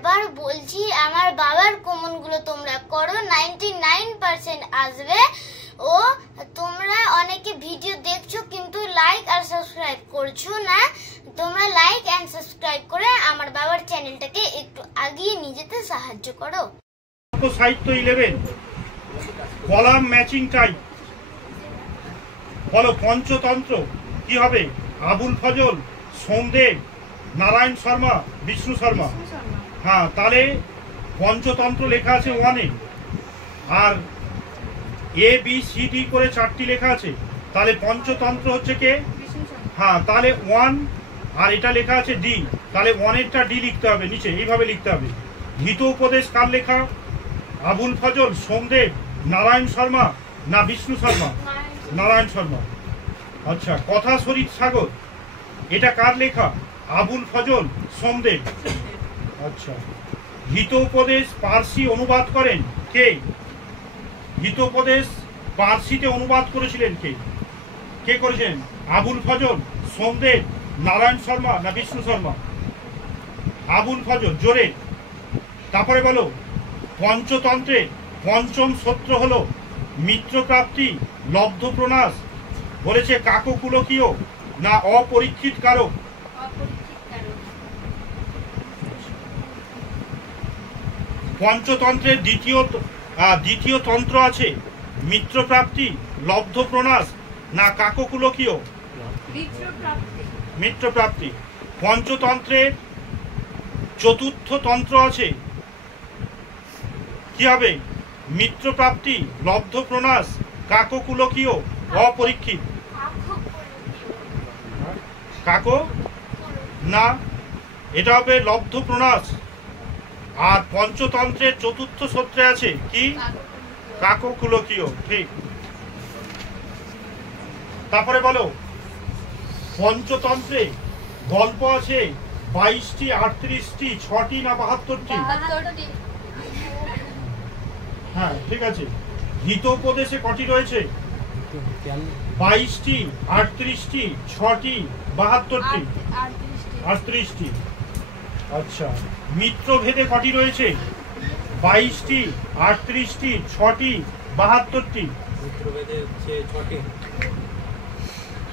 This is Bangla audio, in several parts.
বারবার বলছি আমার বাবার কমেন্টগুলো তোমরা করো, 99% আসবে। ও তোমরা অনেকে ভিডিও দেখছো কিন্তু লাইক আর সাবস্ক্রাইব করছো না। তোমরা লাইক এন্ড সাবস্ক্রাইব করে আমার বাবার চ্যানেলটাকে একটু এগিয়ে নিয়ে যেতে সাহায্য করো। সাহিত্য 11 কলাম ম্যাচিং টাইপ। বলো পঞ্চতন্ত্র কি হবে? আবুল ফজল, সোমদেব, নারায়ণ শর্মা, বিষ্ণু শর্মা। হ্যাঁ, তাহলে পঞ্চতন্ত্র লেখা আছে 1-এ, আর ABCD করে 4টি লেখা আছে, তাহলে পঞ্চতন্ত্র হচ্ছে কে? হ্যাঁ, তাহলে 1 আর এটা লেখা আছে D, তাহলে 1-এরটা D লিখতে হবে নিচে, এইভাবে লিখতে হবে। হিত উপদেশ কার লেখা? আবুল ফজল, সোমদেব, নারায়ণ শর্মা না বিষ্ণু শর্মা? নারায়ণ শর্মা। আচ্ছা, কথা শরীর সাগর এটা কার লেখা? আবুল ফজল, সোমদেব। আচ্ছা, হিতোপদেশ পার্সি অনুবাদ করেন কে? হিতোপদেশ পার্সিতে অনুবাদ করেছিলেন কে? কে করেছেন? আবুল ফজল, সোমদেব, নারায়ণ শর্মা না বিষ্ণু শর্মা? আবুল ফজল, জোরে। তারপরে বলো পঞ্চতন্ত্রে পঞ্চম সূত্র হলো মিত্রপ্রাপ্তি, লব্ধ প্রনাশ। বলেছে কাককুলকীয় না অপরীক্ষিত কারক? পঞ্চতন্ত্রের দ্বিতীয় তন্ত্র আছে মিত্রপ্রাপ্তি, লব্ধ প্রনাশ না কাককুলকীয়? মিত্রপ্রাপ্তি। পঞ্চতন্ত্রের চতুর্থ তন্ত্র আছে কি হবে? মিত্রপ্রাপ্তি, লব্ধ প্রনাশ, কাককুলকীয়, অপরীক্ষিত। কাকো না, এটা হবে লব্ধ প্রনাশ। আর পঞ্চতন্ত্রের চতুর্থ সূত্রে আছে কি? কাককুলকীয়, ঠিক। তারপরে বলো পঞ্চতন্ত্রে গল্প আছে 22টি, 38টি, 6টি না 72টি? হ্যাঁ, ঠিক আছে। হিতোপদেশে কটি রয়েছে? 22টি, 38টি, 6টি, 72টি? 38টি। আচ্ছা, মিত্রভেদে কটি রয়েছে? 22টি, 38টি, 6টি, 72টি? মিত্রভেদে হচ্ছে 6টি।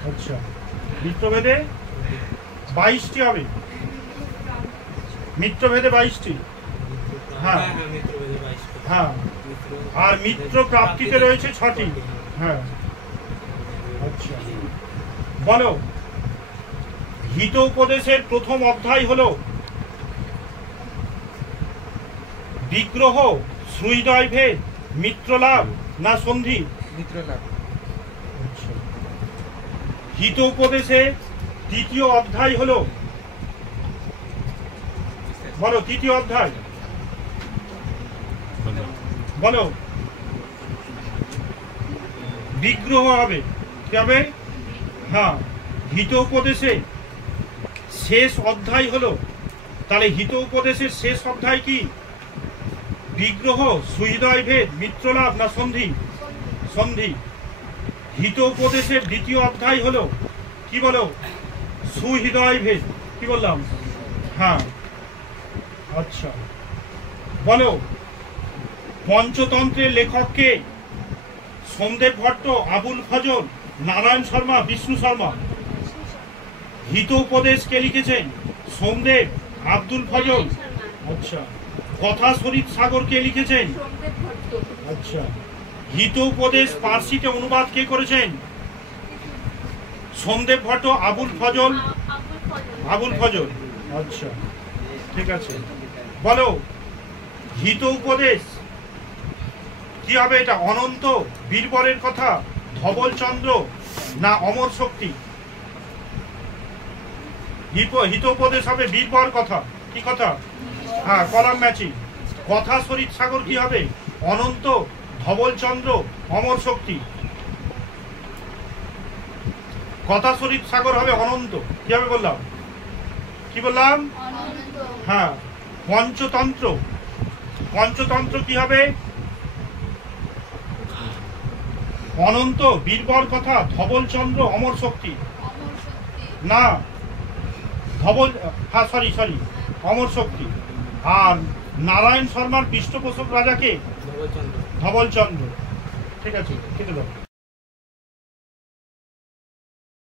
আচ্ছা, মিত্রভেদে 22টি হবে। মিত্রভেদে 22টি। হ্যাঁ হ্যাঁ, আর মিত্র প্রাপ্তিতে রয়েছে 6টি। হ্যাঁ, আচ্ছা। বলো হিত উপদেশের প্রথম অধ্যায় হলো বিগ্রহ, শ্রুদয় ভেদ, মিত্রলাভ না সন্ধি? মিত্রলাভ। হিত উপদেশে তৃতীয় অধ্যায় হলো, বলো তৃতীয় অধ্যায় বলো। বিগ্রহ হবে কি হবে? হ্যাঁ, হিত উপদেশে শেষ অধ্যায় হলো, তাহলে হিত উপদেশের শেষ অধ্যায় কি? বিগ্রহ, সুহৃদয় ভেদ, মিত্রলাভ না সন্ধি? সন্ধি। হিত উপদেশের দ্বিতীয় অধ্যায় হলো কি বলো? সুহৃদয় ভেদ। কি বললাম? হ্যাঁ, আচ্ছা। বলো পঞ্চতন্ত্রের লেখককে? সোমদেব ভট্ট, আবুল ফজল, নারায়ণ শর্মা, বিষ্ণু শর্মা? হিত উপদেশ কে লিখেছেন? সোমদেব, আব্দুল ফজল। আচ্ছা, কথা শরীর সাগর কে লিখেছেন? আচ্ছা, হিত উপদেশ পার্সিতে অনুবাদ কে করেছেন? সোমদেব ভট্ট, আবুল ফজল। আবুল ফজল। আচ্ছা, ঠিক আছে। বলো হিত উপদেশ কি হবে? এটা অনন্ত, বীরবরের কথা, ধবলচন্দ্র না অমর শক্তি? হিত উপদেশ হবে বীরবর কথা। কি কথা? হ্যাঁ, কলাম ম্যাচিং। কথা শরীর সাগর কি হবে? অনন্ত, ধবলচন্দ্র, অমর শক্তি। কথা শরীর সাগর হবে অনন্ত। কি হবে বললাম? কি বললাম? হ্যাঁ। পঞ্চতন্ত্র, পঞ্চতন্ত্র কি হবে? অনন্ত, বীরবর কথা, ধবলচন্দ্র, অমর শক্তি না ধবল, হ্যাঁ সরি অমর শক্তি। আর নারায়ণ শর্মার পৃষ্ঠপোষক রাজাকে ধবলচন্দ্র। ধবলচন্দ্র। ঠিক আছে, কেটে দাও।